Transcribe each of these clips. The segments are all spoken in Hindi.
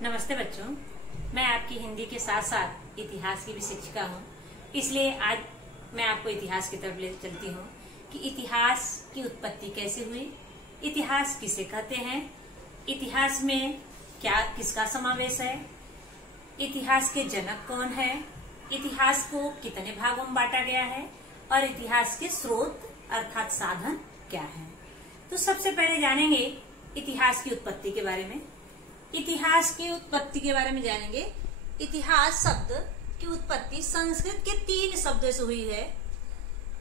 नमस्ते बच्चों, मैं आपकी हिंदी के साथ साथ इतिहास की भी शिक्षिका हूँ। इसलिए आज मैं आपको इतिहास की तरफ ले चलती हूँ कि इतिहास की उत्पत्ति कैसे हुई, इतिहास किसे कहते हैं, इतिहास में क्या किसका समावेश है, इतिहास के जनक कौन है, इतिहास को कितने भागों में बांटा गया है और इतिहास के स्रोत अर्थात साधन क्या है। तो सबसे पहले जानेंगे इतिहास की उत्पत्ति के बारे में। इतिहास की उत्पत्ति के बारे में जानेंगे। इतिहास शब्द की उत्पत्ति संस्कृत के 3 शब्दों से हुई है।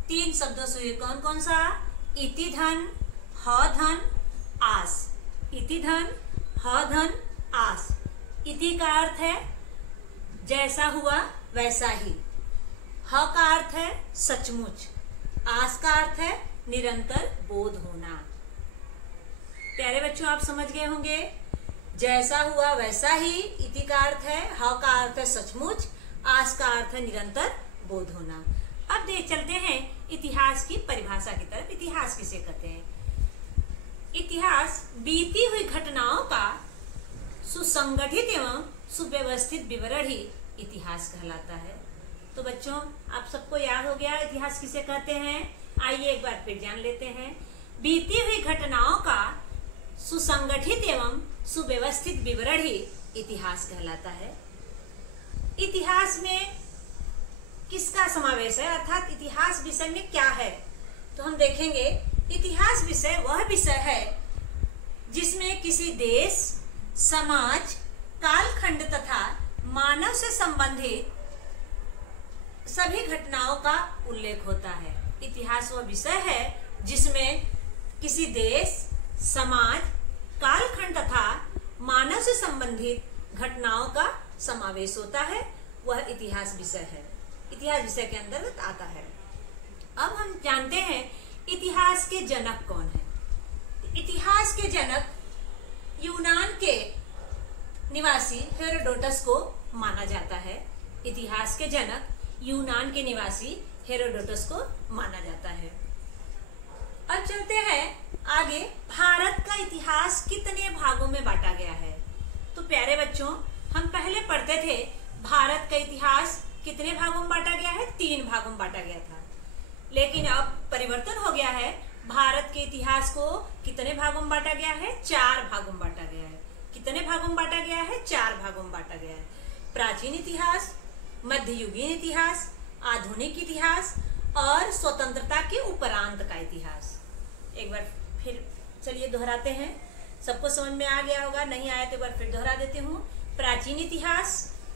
3 शब्दों से हुई। कौन कौन सा? इति धन, ह धन, आस। इति धन, ह धन, आस। इति का अर्थ है जैसा हुआ वैसा ही। ह का अर्थ है सचमुच। आस का अर्थ है निरंतर बोध होना। प्यारे बच्चों, आप समझ गए होंगे। जैसा हुआ वैसा ही इति का अर्थ है, ह का अर्थ है सचमुच, आस का अर्थ है निरंतर बोध होना। अब देख चलते हैं इतिहास की परिभाषा की तरफ। इतिहास किसे कहते हैं? इतिहास बीती हुई घटनाओं का सुसंगठित एवं सुव्यवस्थित विवरण ही इतिहास कहलाता है। तो बच्चों, आप सबको याद हो गया इतिहास किसे कहते हैं। आइए एक बार फिर जान लेते हैं। बीती हुई घटनाओं का सुसंगठित एवं सुव्यवस्थित विवरण ही इतिहास कहलाता है। इतिहास में किसका समावेश है, अर्थात इतिहास विषय में क्या है? तो हम देखेंगे इतिहास विषय वह विषय है जिसमें किसी देश, समाज, कालखंड तथा मानव से संबंधित सभी घटनाओं का उल्लेख होता है। इतिहास वह विषय है जिसमें किसी देश, समाज, कालखंड तथा मानव से संबंधित घटनाओं का समावेश होता है। वह इतिहास विषय है, इतिहास विषय के अंतर्गत आता है। अब हम जानते हैं इतिहास के जनक कौन है। इतिहास के जनक यूनान के निवासी हेरोडोटस को माना जाता है। इतिहास के जनक यूनान के निवासी हेरोडोटस को माना जाता है। अब चलते हैं आगे। भारत का इतिहास कितने भागों में बांटा गया है? तो प्यारे बच्चों, हम पहले पढ़ते थे भारत का इतिहास कितने भागों में बांटा गया है? 3 भागों में बांटा गया था। लेकिन अब परिवर्तन हो गया है। भारत के इतिहास को कितने भागों में बांटा गया है? 4 भागों में बांटा गया है। कितने भागों में बांटा गया है? 4 भागों में बांटा गया है। प्राचीन इतिहास, मध्ययुगीन इतिहास, आधुनिक इतिहास और स्वतंत्रता के उपरांत का इतिहास। एक बार फिर चलिए दोहराते हैं। सबको समझ में आ गया होगा, नहीं आया तो एक बार फिर दोहरा देती हूँ। प्राचीन इतिहास,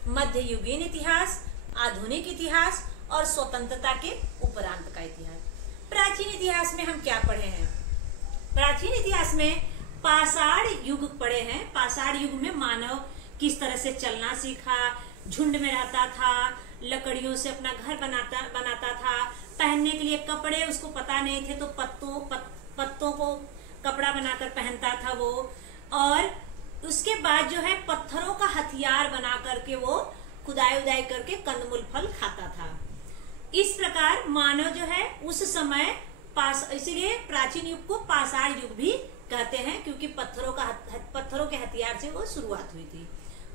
मध्ययुगीन इतिहास, आधुनिक इतिहास और स्वतंत्रता के उपरांत का इतिहास। प्राचीन इतिहास में हम क्या पढ़े हैं? प्राचीन इतिहास में पाषाण युग पढ़े हैं। पाषाण युग में मानव किस तरह से चलना सीखा, झुंड में रहता था, लकड़ियों से अपना घर बनाता था, पहनने के लिए कपड़े उसको पता नहीं थे तो पत्तों को कपड़ा बनाकर पहनता था वो। और उसके बाद जो है पत्थरों का हथियार बना करके वो खुदाई उदाई करके कंदमूल फल खाता था। इस प्रकार मानव जो है उस समय इसीलिए प्राचीन युग को पाषाण युग भी कहते हैं, क्योंकि पत्थरों के हथियार से वो शुरुआत हुई थी।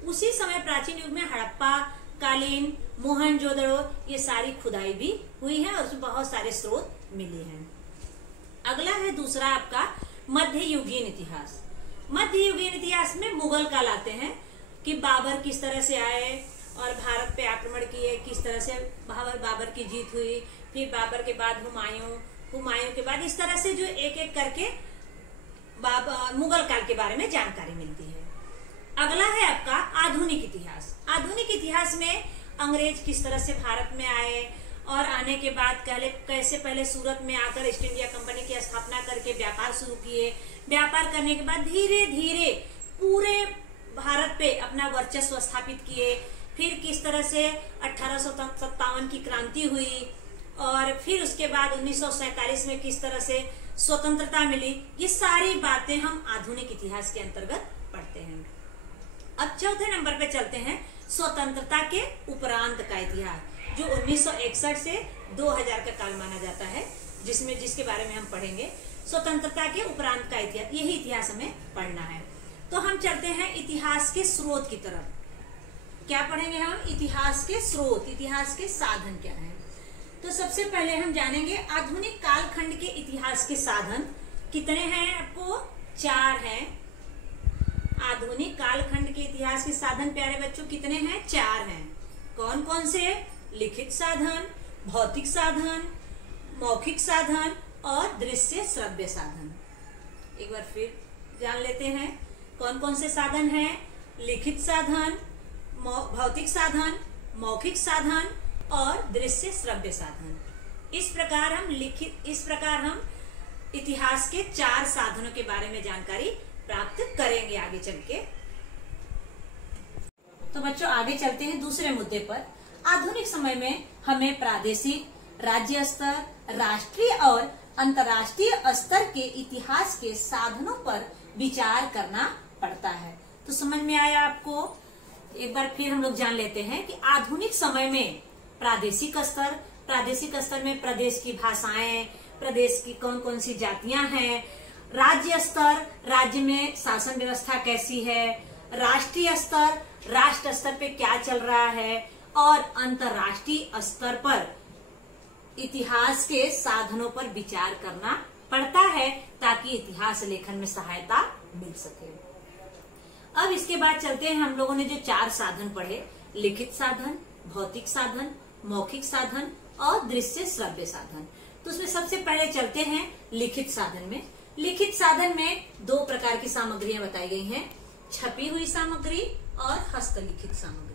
उसी समय प्राचीन युग में हड़प्पा कालीन, मोहनजोदड़ो, ये सारी खुदाई भी हुई है और उसमें बहुत सारे स्रोत मिले हैं। अगला है दूसरा आपका मध्ययुगीन इतिहास। मध्ययुगीन इतिहास में मुगल काल आते हैं कि बाबर किस तरह से आए और भारत पे आक्रमण किए, किस तरह से बाबर की जीत हुई, फिर बाबर के बाद हुमायूं के बाद, इस तरह से जो एक एक करके मुगल काल के बारे में जानकारी मिलती है। अगला है आपका आधुनिक इतिहास। आधुनिक इतिहास में अंग्रेज किस तरह से भारत में आए और आने के बाद कैसे पहले सूरत में आकर ईस्ट इंडिया कंपनी की स्थापना करके व्यापार शुरू किए। व्यापार करने के बाद धीरे धीरे पूरे भारत पे अपना वर्चस्व स्थापित किए। फिर किस तरह से 1857 की क्रांति हुई और फिर उसके बाद 1947 में किस तरह से स्वतंत्रता मिली। ये सारी बातें हम आधुनिक इतिहास के अंतर्गत पढ़ते हैं। अब चौथे नंबर पे चलते हैं स्वतंत्रता के उपरांत का इतिहास, जो 1961 से 2000 का काल माना जाता है, जिसके बारे में हम पढ़ेंगे। स्वतंत्रता के उपरांत का इतिहास, यही इतिहास हमें पढ़ना है। तो हम चलते हैं इतिहास के स्रोत की तरफ। क्या पढ़ेंगे हम? इतिहास के स्रोत, इतिहास के साधन क्या है। तो सबसे पहले हम जानेंगे आधुनिक कालखंड के इतिहास के साधन कितने हैं। आपको 4 हैं। आधुनिक कालखंड के इतिहास के साधन प्यारे बच्चों कितने हैं? 4 हैं। कौन कौन से? लिखित साधन, भौतिक साधन, मौखिक साधन और दृश्य श्रव्य साधन। एक बार फिर जान लेते हैं कौन कौन से साधन हैं। लिखित साधन, भौतिक साधन, मौखिक साधन और दृश्य श्रव्य साधन। इस प्रकार हम इतिहास के 4 साधनों के बारे में जानकारी प्राप्त करेंगे आगे चल के। तो बच्चों आगे चलते हैं दूसरे मुद्दे पर। आधुनिक समय में हमें प्रादेशिक, राज्य स्तर, राष्ट्रीय और अंतर्राष्ट्रीय स्तर के इतिहास के साधनों पर विचार करना पड़ता है। तो समझ में आया आपको? एक बार फिर हम लोग जान लेते हैं कि आधुनिक समय में प्रादेशिक स्तर में प्रदेश की भाषाएं, प्रदेश की कौन कौन सी जातियां हैं। राज्य स्तर, राज्य में शासन व्यवस्था कैसी है। राष्ट्रीय स्तर, राष्ट्र स्तर पे क्या चल रहा है। और अंतर्राष्ट्रीय स्तर पर इतिहास के साधनों पर विचार करना पड़ता है ताकि इतिहास लेखन में सहायता मिल सके। अब इसके बाद चलते हैं, हम लोगों ने जो 4 साधन पढ़े, लिखित साधन, भौतिक साधन, मौखिक साधन और दृश्य श्रव्य साधन। तो उसमें सबसे पहले चलते हैं लिखित साधन में। लिखित साधन में 2 प्रकार की सामग्रियां बताई गई हैं, छपी हुई सामग्री और हस्तलिखित सामग्री।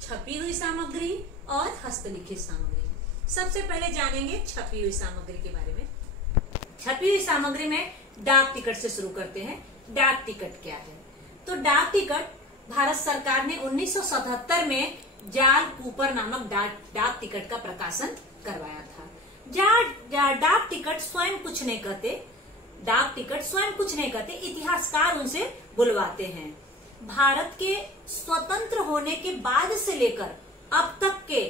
छपी हुई सामग्री और हस्तलिखित सामग्री। सबसे पहले जानेंगे छपी हुई सामग्री के बारे में। छपी हुई सामग्री में डाक टिकट से शुरू करते हैं। डाक टिकट क्या है? तो डाक टिकट भारत सरकार ने 1977 में जाल कूपर नामक डाक टिकट का प्रकाशन करवाया था। डाक टिकट स्वयं कुछ नहीं कहते, डाक टिकट स्वयं कुछ नहीं कहते, इतिहासकार उनसे बुलवाते हैं। भारत के स्वतंत्र होने के बाद से लेकर अब तक के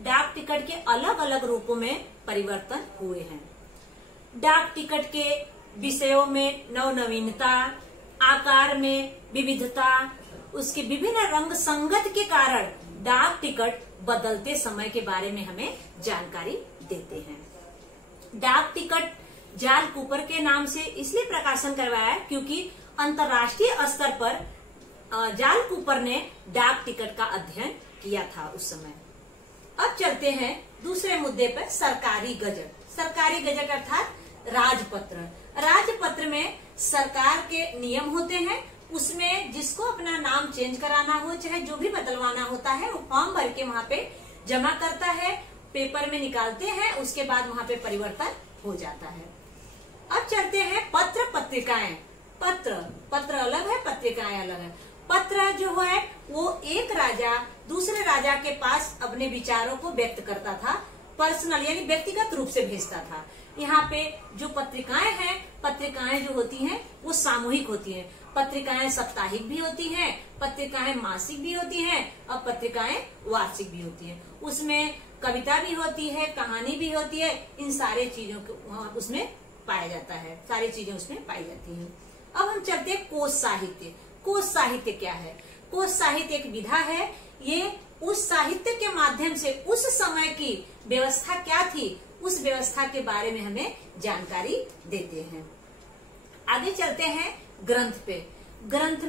डाक टिकट के अलग अलग रूपों में परिवर्तन हुए हैं। डाक टिकट के विषयों में नवनवीनता, आकार में विविधता, उसके विभिन्न रंग संगत के कारण डाक टिकट बदलते समय के बारे में हमें जानकारी देते हैं। डाक टिकट जाल कूपर के नाम से इसलिए प्रकाशन करवाया क्योंकि अंतर्राष्ट्रीय स्तर पर जाल कूपर ने डाक टिकट का अध्ययन किया था उस समय। अब चलते हैं दूसरे मुद्दे पर, सरकारी गजट। सरकारी गजट अर्थात राजपत्र। राजपत्र में सरकार के नियम होते हैं, उसमें जिसको अपना नाम चेंज कराना हो, चाहे जो भी बदलवाना होता है, वो फॉर्म भर के वहाँ पे जमा करता है, पेपर में निकालते हैं, उसके बाद वहाँ पे परिवर्तन हो जाता है। अब चलते हैं पत्र पत्रिकाएं। पत्र अलग है, पत्रिकाएं अलग है। पत्र जो है वो एक राजा दूसरे राजा के पास अपने विचारों को व्यक्त करता था, पर्सनल यानी व्यक्तिगत रूप से भेजता था। यहाँ पे जो पत्रिकाएं हैं, पत्रिकाएं जो होती हैं वो सामूहिक होती हैं। पत्रिकाएं साप्ताहिक भी होती हैं, पत्रिकाएं मासिक भी होती हैं और पत्रिकाएं वार्षिक भी होती हैं। उसमें कविता भी होती है, कहानी भी होती है, इन सारे चीजों को उसमें पाया जाता है, सारी चीजें उसमें पाई जाती हैं। अब हम चलते हैं कोश साहित्य। कोश साहित्य क्या है? कोश साहित्य एक विधा है, ये उस साहित्य के माध्यम से उस समय की व्यवस्था क्या थी, उस व्यवस्था के बारे में हमें जानकारी देते हैं। आगे चलते हैं ग्रंथ पे। ग्रंथ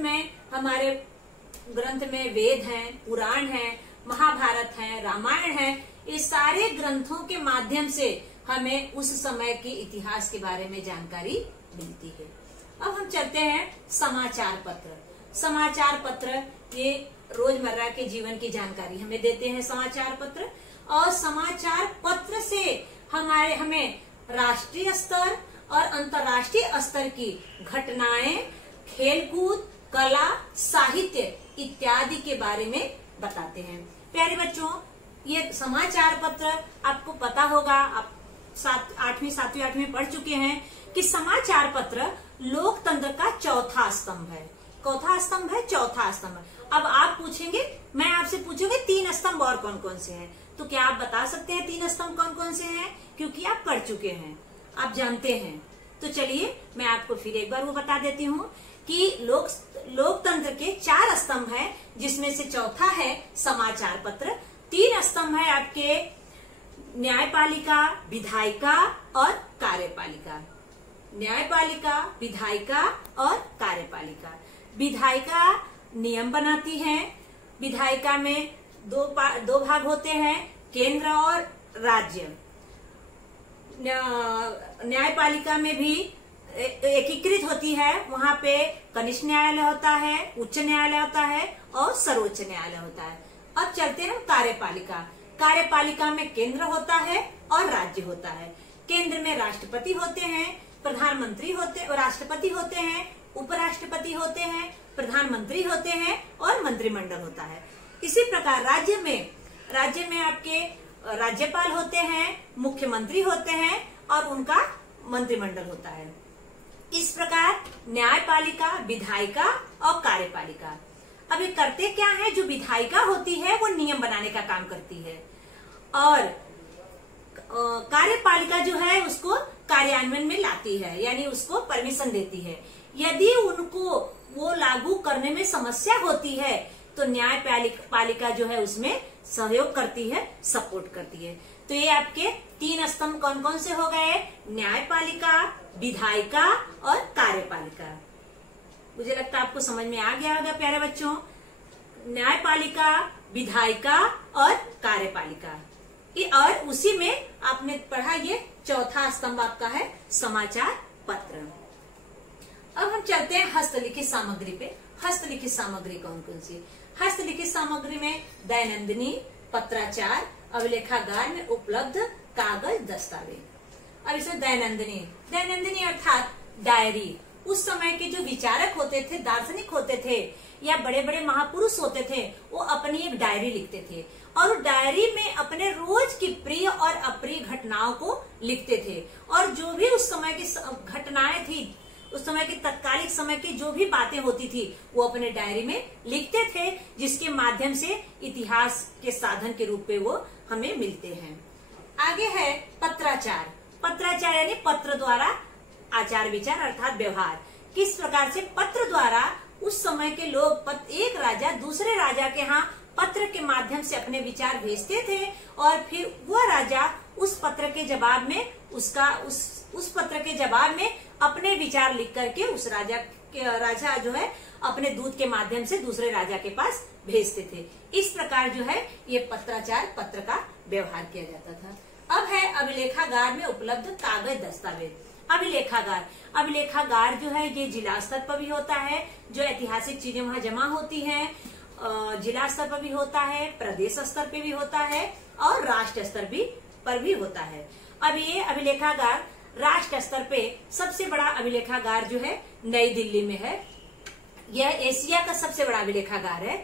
में वेद हैं, पुराण हैं, महाभारत हैं, रामायण है। ये सारे ग्रंथों के माध्यम से हमें उस समय के इतिहास के बारे में जानकारी मिलती है। अब हम चलते हैं समाचार पत्र। समाचार पत्र ये रोजमर्रा के जीवन की जानकारी हमें देते हैं समाचार पत्र, और समाचार पत्र से हमें राष्ट्रीय स्तर और अंतर्राष्ट्रीय स्तर की घटनाएं, खेलकूद, कला, साहित्य इत्यादि के बारे में बताते हैं। प्यारे बच्चों, ये समाचार पत्र आपको पता होगा, आप 8वीं 7वीं 8वीं पढ़ चुके हैं कि समाचार पत्र लोकतंत्र का चौथा स्तंभ है। चौथा स्तंभ है, चौथा स्तंभ। अब आप पूछेंगे, मैं आपसे पूछूंगी 3 स्तंभ और कौन कौन से हैं, तो क्या आप बता सकते हैं 3 स्तंभ कौन कौन से हैं? क्योंकि आप पढ़ चुके हैं, आप जानते हैं। तो चलिए मैं आपको फिर एक बार वो बता देती हूँ कि लोकतंत्र के 4 स्तंभ है, जिसमें से चौथा है समाचार पत्र। 3 स्तंभ है आपके न्यायपालिका, विधायिका और कार्यपालिका। न्यायपालिका, विधायिका और कार्यपालिका। विधायिका नियम बनाती है। विधायिका में दो भाग होते हैं, केंद्र और राज्य। न्यायपालिका में भी एकीकृत होती है, वहां पे कनिष्ठ न्यायालय होता है, उच्च न्यायालय होता है और सर्वोच्च न्यायालय होता है। अब चलते हैं कार्यपालिका। कार्यपालिका में केंद्र होता है और राज्य होता है। केंद्र में राष्ट्रपति होते हैं, प्रधानमंत्री होते, राष्ट्रपति होते हैं, उपराष्ट्रपति होते हैं, प्रधानमंत्री होते हैं और मंत्रिमंडल होता है। इसी प्रकार राज्य में आपके राज्यपाल होते हैं, मुख्यमंत्री होते हैं और उनका मंत्रिमंडल होता है। इस प्रकार न्यायपालिका, विधायिका और कार्यपालिका। अब ये करते क्या है? जो विधायिका होती है वो नियम बनाने का काम करती है और कार्यपालिका जो है उसको कार्यान्वयन में लाती है, यानी उसको परमिशन देती है। यदि उनको वो लागू करने में समस्या होती है तो न्यायपालिका जो है उसमें सहयोग करती है, सपोर्ट करती है। तो ये आपके 3 स्तंभ कौन कौन से हो गए? न्यायपालिका, विधायिका और कार्यपालिका। मुझे लगता है आपको समझ में आ गया होगा प्यारे बच्चों। न्यायपालिका, विधायिका और कार्यपालिका। और उसी में आपने पढ़ा ये चौथा स्तंभ आपका है समाचार पत्र। अब हम चलते हैं हस्तलिखित सामग्री पे। हस्तलिखित सामग्री कौन कौन सी? हस्तलिखित सामग्री में दैनंदिनी, पत्राचार, अभिलेखागार में उपलब्ध कागज, दस्तावेज। अब इसमें दैनंदिनी अर्थात डायरी। उस समय के जो विचारक होते थे, दार्शनिक होते थे या बड़े बड़े महापुरुष होते थे, वो अपनी एक डायरी लिखते थे और डायरी में अपने रोज की प्रिय और अप्रिय घटनाओं को लिखते थे। और जो भी उस समय की घटनाएं थी, उस समय की तत्कालिक समय की जो भी बातें होती थी, वो अपने डायरी में लिखते थे, जिसके माध्यम से इतिहास के साधन के रूप में वो हमें मिलते हैं। आगे है पत्राचार। पत्राचार यानी पत्र द्वारा आचार विचार अर्थात व्यवहार। किस प्रकार से पत्र द्वारा उस समय के लोग एक राजा दूसरे राजा के यहाँ पत्र के माध्यम से अपने विचार भेजते थे और फिर वह राजा उस पत्र के जवाब में उस पत्र के जवाब में अपने विचार लिख करके उस राजा जो है अपने दूत के माध्यम से दूसरे राजा के पास भेजते थे। इस प्रकार जो है ये पत्राचार, पत्र का व्यवहार किया जाता था। अब है अभिलेखागार में उपलब्ध कागज, दस्तावेज। अभिलेखागार जो है ये जिला स्तर पर भी होता है, जो ऐतिहासिक चीजें वहाँ जमा होती हैं। जिला स्तर पर भी होता है, प्रदेश स्तर पे भी होता है और राष्ट्र स्तर पर भी होता है। अब ये अभिलेखागार राष्ट्र स्तर पे सबसे बड़ा अभिलेखागार जो है नई दिल्ली में है। यह एशिया का सबसे बड़ा अभिलेखागार है।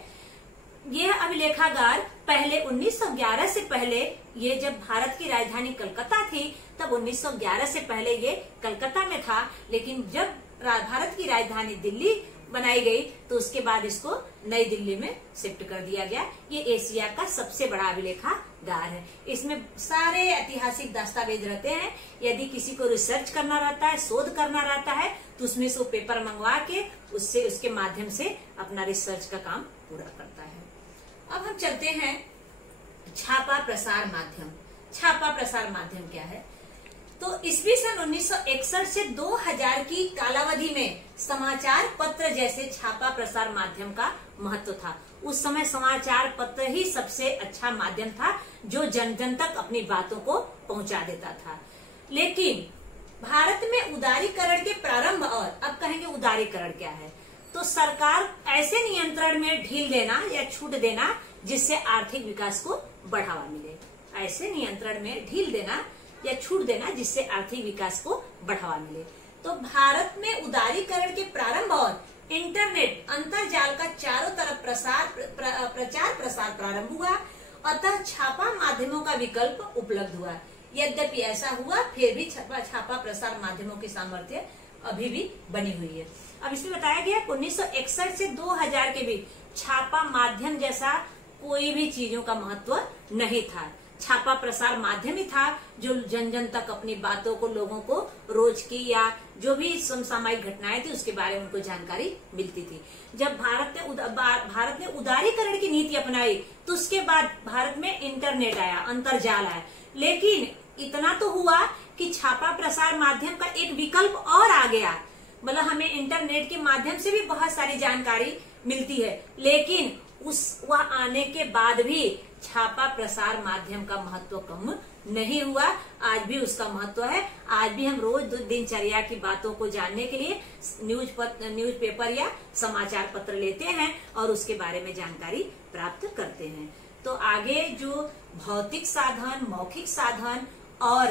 यह अभिलेखागार पहले 1911 से पहले, ये जब भारत की राजधानी कलकत्ता थी तब 1911 से पहले ये कलकत्ता में था, लेकिन जब भारत की राजधानी दिल्ली बनाई गई तो उसके बाद इसको नई दिल्ली में शिफ्ट कर दिया गया। ये एशिया का सबसे बड़ा अभिलेखागार है। इसमें सारे ऐतिहासिक दस्तावेज रहते हैं। यदि किसी को रिसर्च करना रहता है, शोध करना रहता है, तो उसमें से पेपर मंगवा के उसके माध्यम से अपना रिसर्च का काम पूरा करता है। अब हम चलते हैं छापा प्रसार माध्यम। छापा प्रसार माध्यम क्या है? तो ईस्वी सन 1961 से 2000 की कालावधि में समाचार पत्र जैसे छापा प्रसार माध्यम का महत्व था। उस समय समाचार पत्र ही सबसे अच्छा माध्यम था जो जन जन तक अपनी बातों को पहुंचा देता था। लेकिन भारत में उदारीकरण के प्रारंभ, और अब कहेंगे उदारीकरण क्या है, तो सरकार ऐसे नियंत्रण में ढील देना या छूट देना जिससे आर्थिक विकास को बढ़ावा मिले। ऐसे नियंत्रण में ढील देना या छूट देना जिससे आर्थिक विकास को बढ़ावा मिले। तो भारत में उदारीकरण के प्रारंभ और इंटरनेट, अंतरजाल का चारों तरफ प्रचार प्रसार प्रारंभ हुआ, अतः छापा माध्यमों का विकल्प उपलब्ध हुआ। यद्यपि ऐसा हुआ, फिर भी छापा प्रसार माध्यमों की सामर्थ्य अभी भी बनी हुई है। अब इसमें बताया गया 1961 से 2000 के बीच छापा माध्यम जैसा कोई भी चीजों का महत्व नहीं था। छापा प्रसार माध्यम ही था जो जन जन तक अपनी बातों को, लोगों को रोज की या जो भी समसामयिक घटनाएं थी उसके बारे में उनको जानकारी मिलती थी। जब भारत ने उदारीकरण की नीति अपनाई तो उसके बाद भारत में इंटरनेट आया, अंतरजाल आया। लेकिन इतना तो हुआ कि छापा प्रसार माध्यम का एक विकल्प और आ गया, मतलब हमें इंटरनेट के माध्यम से भी बहुत सारी जानकारी मिलती है। लेकिन वह आने के बाद भी छापा प्रसार माध्यम का महत्व कम नहीं हुआ, आज भी उसका महत्व है। आज भी हम रोज दिनचर्या की बातों को जानने के लिए न्यूज पेपर या समाचार पत्र लेते हैं और उसके बारे में जानकारी प्राप्त करते हैं। तो आगे जो भौतिक साधन, मौखिक साधन और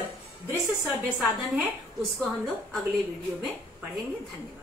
दृश्य श्रव्य साधन है उसको हम लोग अगले वीडियो में पढ़ेंगे। धन्यवाद।